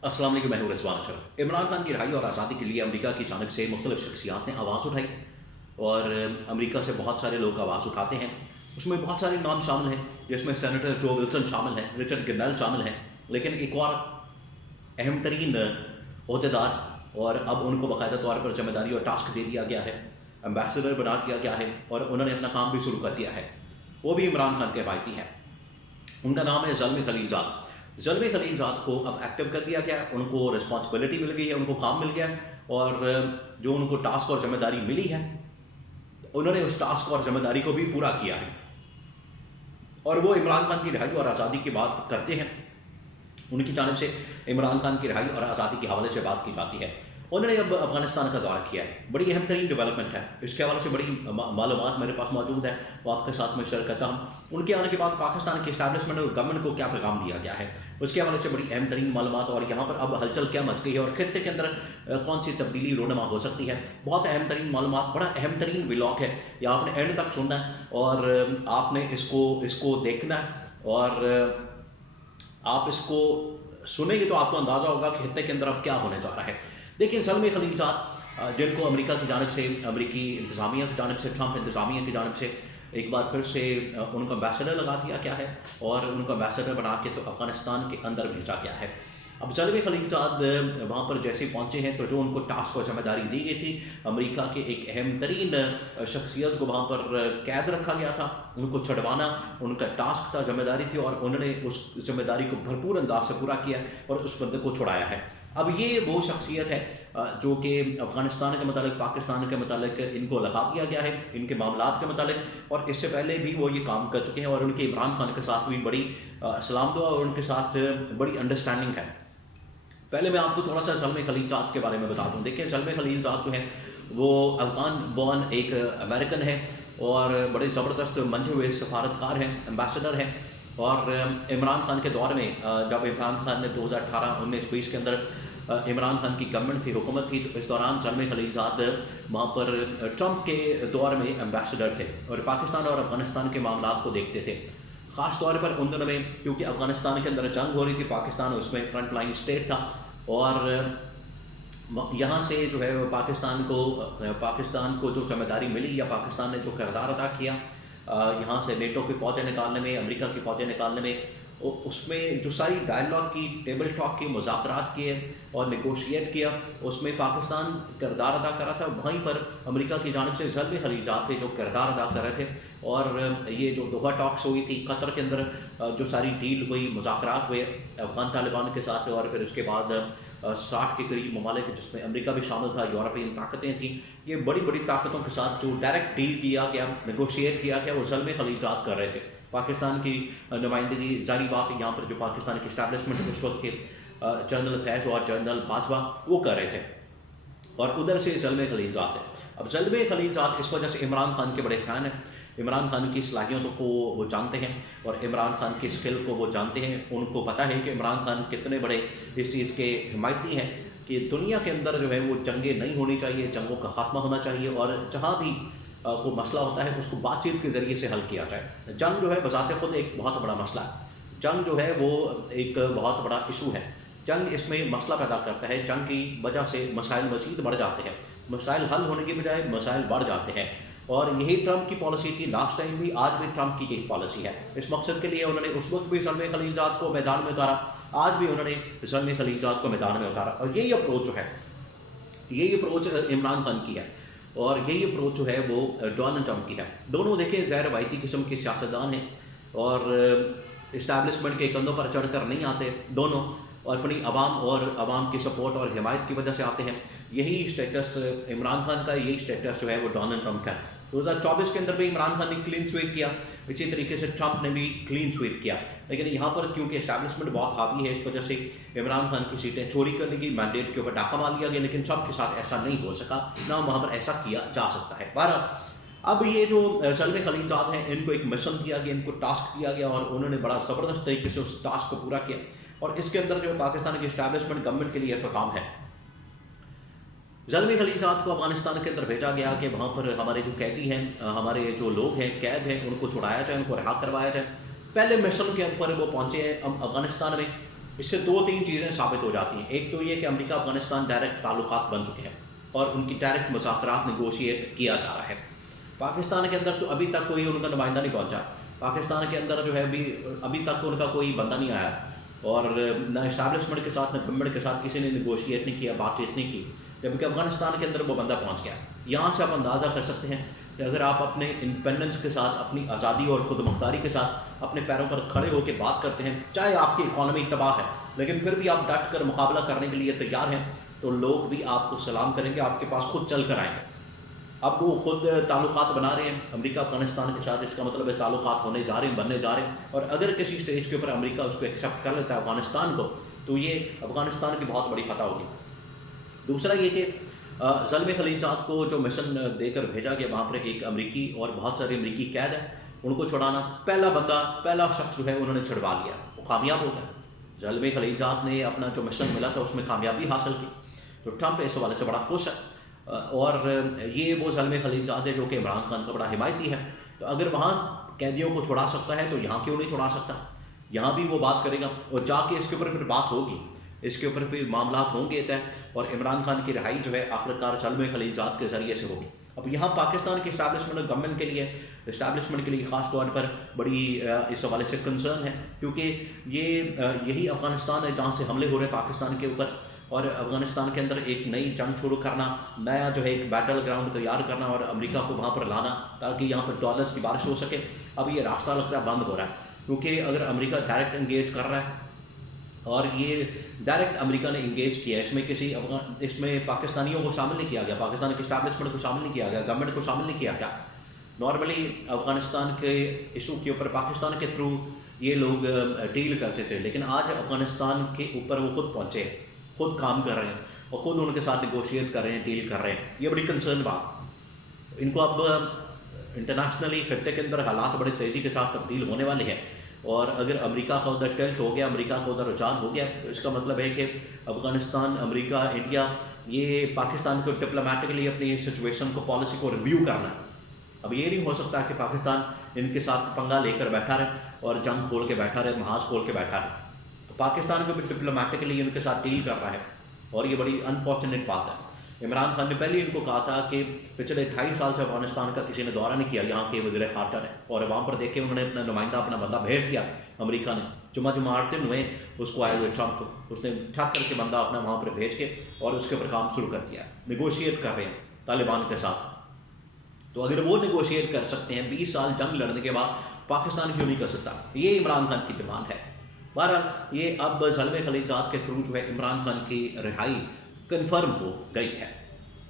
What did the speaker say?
अस्सलाम वालेकुम, मैं हूं रिजवान अशरफ। इमरान खान की रिहाई और आज़ादी के लिए अमेरिका की जानिब से मुख्तलिफ शख्सियात ने आवाज़ उठाई और अमेरिका से बहुत सारे लोग आवाज़ उठाते हैं। उसमें बहुत सारे नाम शामिल हैं, जिसमें सेनेटर जो विल्सन शामिल हैं, रिचर्ड गिरनेल शामिल हैं। लेकिन एक और अहम तरीन अहदेदार, और अब उनको बाकायदा तौर पर जिम्मेदारी और टास्क दे दिया गया है, एम्बेसडर बना दिया गया है और उन्होंने अपना काम भी शुरू कर दिया है। वो भी इमरान खान के हिमायती हैं। उनका नाम है ज़ल्मी खलीलज़ाद। ज़ल्मी खलीलज़ाद को अब एक्टिव कर दिया गया, उनको रिस्पॉन्सिबिलिटी मिल गई है, उनको काम मिल गया और जो उनको टास्क और जिम्मेदारी मिली है उन्होंने उस टास्क और जिम्मेदारी को भी पूरा किया है। और वो इमरान खान की रिहाई और आज़ादी की बात करते हैं। उनकी जानिब से इमरान खान की रिहाई और आज़ादी के हवाले से बात की जाती है। उन्होंने अब अफ़गानिस्तान का दौरा किया है, बड़ी अहम तरीन डेवलपमेंट है। इसके हवाले से बड़ी मालूमात मेरे पास मौजूद है, वो आपके साथ में शेयर करता हूँ। उनके आने के बाद पाकिस्तान की इस्टेब्लिशमेंट और गवर्नमेंट को क्या पैगाम दिया गया है, उसके हवाले से बड़ी अहम तरीन मालूमात, और यहाँ पर अब हलचल क्या मच गई है और खित्ते के अंदर कौन सी तब्दीली रोनमा हो सकती है। बहुत अहम तरीन मालूमात, बड़ा अहम तरीन व्लॉग है, ये आपने एंड तक सुनना है और आपने इसको देखना है। और आप इसको सुनेंगे तो आपको अंदाज़ा होगा कि खित्ते के अंदर अब क्या होने जा रहा है। देखिए, ज़ल्मी खलीलज़ाद जिनको अमेरिका की जानिब से, अमेरिकी इंतज़ामिया की जानिब से, ट्रंप इंतज़ामिया की जानिब से एक बार फिर से उनको एम्बेसडर लगा दिया गया है और उनको एम्बेसडर बना के तो अफ़गानिस्तान के अंदर भेजा गया है। अब ज़ल्मी खलीलज़ाद वहाँ पर जैसे पहुँचे हैं तो जो उनको टास्क और जिम्मेदारी दी गई थी, अमेरिका के एक अहम तरीन शख्सियत को वहाँ पर कैद रखा गया था, उनको छुड़वाना उनका टास्क था, जिम्मेदारी थी, और उन्होंने उस जिम्मेदारी को भरपूर अंदाज से पूरा किया और उस बंदे को छुड़ाया है। अब ये वो शख्सियत है जो कि अफ़गानिस्तान के मतलब, पाकिस्तान के मतलब इनको लगा दिया गया है इनके मामलात के मतलब, और इससे पहले भी वो ये काम कर चुके हैं और उनके इमरान खान के साथ भी बड़ी सलाम दुआ और उनके साथ बड़ी अंडरस्टैंडिंग है। पहले मैं आपको थोड़ा सा ज़ल्मी खलीलज़ाद के बारे में बता दूँ। देखिए, ज़ल्मी खलीलज़ाद जो है वो अफ़गान बॉर्न एक अमेरिकन है और बड़े ज़बरदस्त मंझे हुए सफारतकार हैं, एम्बेसडर हैं। और इमरान खान के दौर में जब इमरान खान ने 2018, 19, 20 के अंदर इमरान खान की गवर्नमेंट थी, हुकूमत थी, तो इस दौरान ज़ल्मी खलीलज़ाद वहाँ पर ट्रंप के दौर में एम्बेसडर थे और पाकिस्तान और अफ़गानिस्तान के मामलात को देखते थे। ख़ास तौर पर उन दिनों में, क्योंकि अफ़गानिस्तान के अंदर जंग हो रही थी, पाकिस्तान उसमें फ्रंट लाइन स्टेट था और यहाँ से जो है पाकिस्तान को जो जिम्मेदारी मिली या पाकिस्तान ने जो किरदार अदा किया यहाँ से नेटो की फ़ौजें निकालने में, अमेरिका की फ़ौजें निकालने में, उसमें जो सारी डायलॉग की, टेबल टॉक की, मुज़ाकरात किए और नेगोशिएट किया, उसमें पाकिस्तान किरदार अदा कर रहा था। वहीं पर अमेरिका की जानिब से ज़ल्मी खलीलज़ाद थे जो किरदार अदा कर रहे थे। और ये जो दोहा टॉक्स हुई थी कतर के अंदर, जो सारी डील हुई, मुज़ाकरात हुए अफ़गान तालिबान के साथ, और फिर उसके बाद 60 के करीब ममालिक जिसमें अमेरिका भी शामिल था, यूरोपियन ताकतें थीं, ये बड़ी बड़ी ताकतों के साथ जो डायरेक्ट डील किया गया, नेगोशिएट किया गया, वो ज़ल्मी खलीलज़ाद कर रहे थे। पाकिस्तान की नुमाइंदगी, ज़ाहिर बात है यहाँ पर जो पाकिस्तान की इस्टेब्लिशमेंट उस वक्त के जनरल फैज़ और जनरल बाजवा वो कर रहे थे, और उधर से ज़ल्मी खलीलज़ाद है। अब ज़ल्मी खलीलज़ाद इस वजह से इमरान खान के बड़े फ़ैन हैं, इमरान खान की सलाहियतों को वो जानते हैं और इमरान खान की स्किल को वो जानते हैं। उनको पता है कि इमरान खान कितने बड़े इस चीज़ के हिमायती हैं कि दुनिया के अंदर जो है वो जंगें नहीं होनी चाहिए, जंगों का ख़ात्मा होना चाहिए, और जहाँ भी कोई मसला होता है उसको बातचीत के ज़रिए से हल किया जाए। जंग जो है बज़ाते ख़ुद एक बहुत बड़ा मसला है, जंग जो है वो एक बहुत बड़ा इशू है। जंग इसमें मसला पैदा करता है, जंग की वजह से मसाइल मज़ीद बढ़ जाते हैं, मसाइल हल होने की बजाय मसाइल बढ़ जाते हैं। और यही ट्रंप की पॉलिसी थी लास्ट टाइम भी, आज भी ट्रंप की यही पॉलिसी है। इस मकसद के लिए उन्होंने उस वक्त भी ज़ल्मी खलीलज़ाद को मैदान में उतारा, आज भी उन्होंने ज़ल्मी खलीलज़ाद को मैदान में उतारा। और यही अप्रोच जो है, यही अप्रोच इमरान खान की है और यही अप्रोच जो है वो डोनाल्ड ट्रंप की है। दोनों देखिए गैर रवायती किस्म के सियासतदान हैं और इस्टेब्लिशमेंट के कंधों पर चढ़ कर नहीं आते दोनों, और अपनी आवाम की सपोर्ट और हिमायत की वजह से आते हैं। यही स्टेटस इमरान खान का, यही स्टेटस जो है वो डोनाल्ड ट्रंप का है। 2024 के अंदर भी इमरान खान ने क्लीन स्वीप किया, इसी तरीके से ट्रंप ने भी क्लीन स्वीप किया। लेकिन यहाँ पर क्योंकि एस्टैब्लिशमेंट बहुत हावी है, इस वजह से इमरान खान की सीटें चोरी कर ली गई, मैंडेट के ऊपर डाका मार लिया गया, लेकिन ट्रंप के साथ ऐसा नहीं हो सका, ना वहाँ पर ऐसा किया जा सकता है। बहरहाल अब ये जो ज़ल्मी खलीलज़ाद हैं, इनको एक मिशन दिया गया, इनको टास्क दिया गया और उन्होंने बड़ा ज़बरदस्त तरीके से उस टास्क को पूरा किया। और इसके अंदर जो पाकिस्तान की इस्टेब्लिशमेंट गवर्नमेंट के लिए पैगाम है। ज़ल्मी खलीलज़ाद को अफ़गानिस्तान के अंदर भेजा गया कि वहाँ पर हमारे जो कैदी हैं, हमारे जो लोग हैं, कैद हैं, उनको छुड़ाया जाए, उनको रिहा करवाया जाए। पहले मिशन के ऊपर वो पहुँचे हैं अफ़गानिस्तान में। اس سے 2-3 چیزیں ثابت ہو جاتی ہیں. ایک تو یہ کہ امریکہ افغانستان ڈائریکٹ تعلقات بن چکے ہیں اور ان کی ڈائریکٹ مذاکرات نیگوشیٹ کیا جا رہا ہے. پاکستان کے اندر تو ابھی تک کوئی ان کا نمائندہ نہیں پہنچا. پاکستان کے اندر جو ہے ابھی تک ان کا کوئی بندہ نہیں آیا اور نہ اسٹیبلشمنٹ کے ساتھ نہ گورنمنٹ کے ساتھ کسی نے نیگوشیٹ نہیں کیا, بات چیت نہیں کی, جبکہ افغانستان کے اندر وہ بندہ پہنچ گیا. یہاں سے آپ اندازہ کر سکتے ہیں کہ اگر آپ اپنے انڈیپینڈنس کے ساتھ, اپنی آزادی اور خود مختاری کے ساتھ اپنے پیروں پر کھڑے ہو کے بات کرتے ہیں, چاہے آپ کی اکانومی تباہ ہے لیکن پھر بھی آپ ڈٹ کر مقابلہ کرنے کے لیے تیار ہیں, تو لوگ بھی آپ کو سلام کریں گے, آپ کے پاس خود چل کر آئیں گے. اب وہ خود تعلقات بنا رہے ہیں امریکہ افغانستان کے ساتھ, اس کا مطلب ہے تعلقات ہونے جا رہے ہیں, بننے جا رہے ہیں. اور اگر کسی سٹیج کے اوپر امریکہ اس کو ایکسیپٹ کر لیتا ہے افغانستان کو, تو یہ افغانستان کی بہت بڑی فتح ہوگی. دوسرا یہ کہ زلمے خلیجات کو جو مشن دے کر بھیجا گیا, وہاں پر ایک امریکی اور بہت سارے امریکی قید ہیں, ان کو چھڑانا, پہلا شخص جو ہے انہوں نے چھڑوا لیا, وہ کامیاب ہو گیا. زلمے خلیجات نے اپنا جو مشن ملا تھا اس میں کامیابی حاصل کی, تو ٹرمپ اس حوالے سے بڑا خوش ہے. اور یہ وہ زلمے خلیجات ہے جو کہ عمران خان کا بڑا حمایتی ہے. تو اگر وہاں قیدیوں کو چھڑا سکتا ہے تو یہاں کیوں نہیں چھڑا سکتا؟ یہاں بھی وہ بات کرے گا اور جا کے اس کے اوپر پھر بات ہوگی, اس کے اوپر پھر معاملات ہوں گے طے, اور عمران خان کی رہائی جو ہے آخرکار زلمے خلیجات کے ذریعے سے ہوگی. اب یہاں پاکستان کی اسٹیبلشمنٹ گورنمنٹ کے لیے خاص طور پر بڑی اس حوالے سے کنسرن ہے, کیونکہ یہی افغانستان ہے جہاں سے حملے ہو رہے ہیں پاکستان کے اوپر, اور افغانستان کے اندر ایک نئی جنگ شروع کرنا, نیا جو ہے ایک بیٹل گراؤنڈ تیار کرنا اور امریکہ کو وہاں پر لانا تاکہ یہاں پر ڈالرز کی بارش ہو سکے. اب یہ راستہ لگتا ہے بند ہو رہا ہے, کیونکہ اگر امریکہ ڈائریکٹ انگیج کر رہا ہے, اور یہ ڈائریکٹ امریکہ نے انگیج کیا ہے, اس میں پاکستانیوں کو شامل نہیں کیا گیا, پاکستان کی اسٹیبلشمنٹ کو شامل نہیں کیا گیا, گورنمنٹ کو شامل نہیں کیا گیا. نارملی افغانستان کے ایشو کے اوپر پاکستان کے تھرو یہ لوگ ڈیل کرتے تھے, لیکن آج افغانستان کے اوپر وہ خود پہنچے, خود کام کر رہے ہیں اور خود ان کے ساتھ نیگوشیٹ کر رہے ہیں, ڈیل کر رہے ہیں. یہ بڑی کنسرن بات. ان کو اب انٹرنیشنلی خطے کے اندر حالات بڑی تیزی کے ساتھ تبدیل ہونے والے ہیں, اور اگر امریکہ کا ادھر ٹلٹ ہو گیا, امریکہ کا ادھر رجحان ہو گیا, تو اس کا مطلب ہے کہ افغانستان, امریکہ, انڈیا, یہ پاکستان کو ڈپلومیٹکلی اپنی سچویشن کو, پالیسی کو ریویو کرنا ہے. اب یہ نہیں ہو سکتا کہ پاکستان ان کے ساتھ پنگا لے کر بیٹھا رہے اور جنگ کھول کے بیٹھا رہے, محاذ کھول کے بیٹھا رہے. پاکستان کو بھی ڈپلومیٹکلی ان کے ساتھ ڈیل کر رہا ہے, اور یہ بڑی انفارچونیٹ بات ہے. عمران خان نے پہلے ان کو کہا تھا کہ پچھلے 2.5 سال سے افغانستان کا کسی نے دورہ نہیں کیا, یہاں کے وزیر خارجہ نے, اور وہاں پر دیکھے انہوں نے اپنا نمائندہ, اپنا بندہ بھیج دیا امریکہ نے. جمعہ 8 دن ہوئے اس کو آئے ہوئے ٹرمپ کو, اس نے ٹھک کر کے بندہ اپنا وہاں پر بھیج کے اور اس کے اوپر کام شروع کر دیا, نیگوشیٹ کر رہے ہیں طالبان کے ساتھ. تو اگر وہ نیگوشیٹ کر سکتے ہیں 20 سال جنگ لڑنے کے بعد, پاکستان کیوں نہیں کر سکتا؟ یہ عمران خان کی ڈیمانڈ ہے. بہرحال یہ اب زلمے خلیجات کے تھرو جو ہے عمران خان کی رہائی کنفرم ہو گئی ہے.